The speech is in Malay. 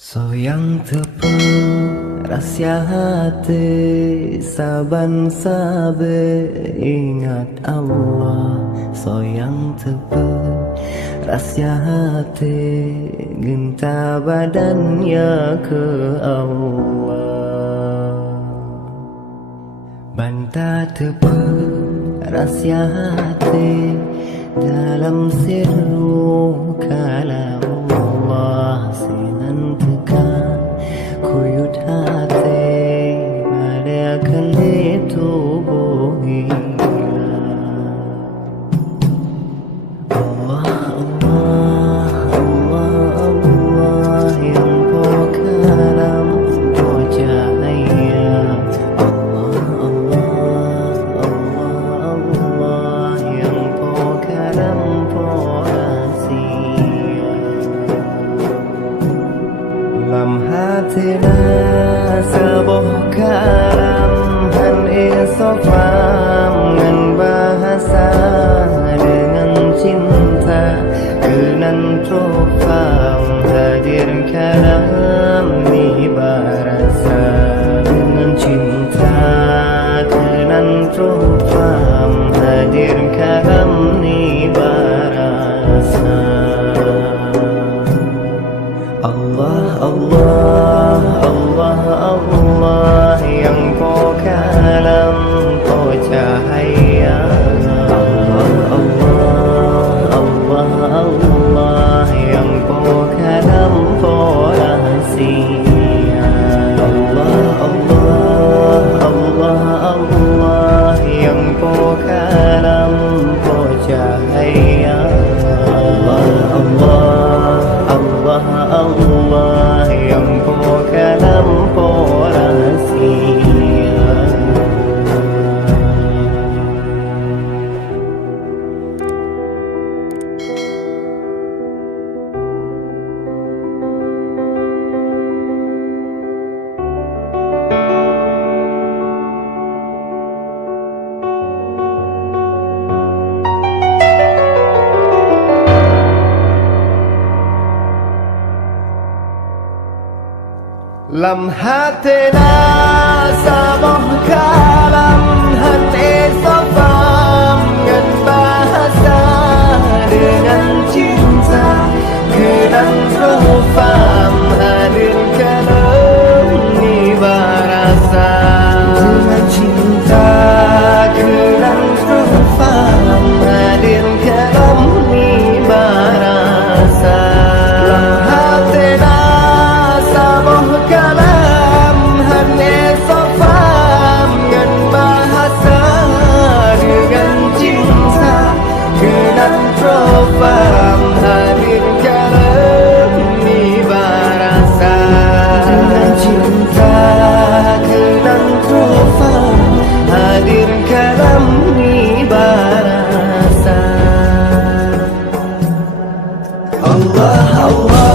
Soyang tepung rahasia hati, saban-sabe ingat Allah. Soyang tepung rahasia hati, genta badannya ke Allah. Bantah tepung rahasia hati, dalam sirru kalam Allah. Sinantikan kuyut hati, pada kali tubuh hilang. Allah, Allah, Allah, Allah, yang kau kalam, kau cahaya. Allah, Allah, Allah, Allah, yang kau kalam, kau rahsia. Lam hatina sebuah kalam, han isofam dengan bahasa, dengan cinta kenan trofam, hadir kalam ni barasa. Dengan cinta kenan trofam, hadir kalam ni barasa. Allah, Allah, Allah, Allah, yang kau kalam, kau cahaya. Allah, Allah, Allah, Allah, yang kau kalam, kau rahsia. Allah, Allah, Allah, Allah, yang kau kalam, kau cahaya. Allah, Allah, Allah, Allah, yang kau kalam, kau rahsia. Lam hatina sebuah kalam, hati sofam dengan bahasa, dengan cinta kenan trofam, hadir kalam ni barasa. Dengan cinta kenan trofam, hadir kalam ni barasa. Lam hatina sebuah kalam, hanya sofam dengan bahasa, dengan cinta kenan trofam, hadir kalam ni barasa. Dengan cinta kenan trofam, hadir kalam ni barasa. Allah, Allah,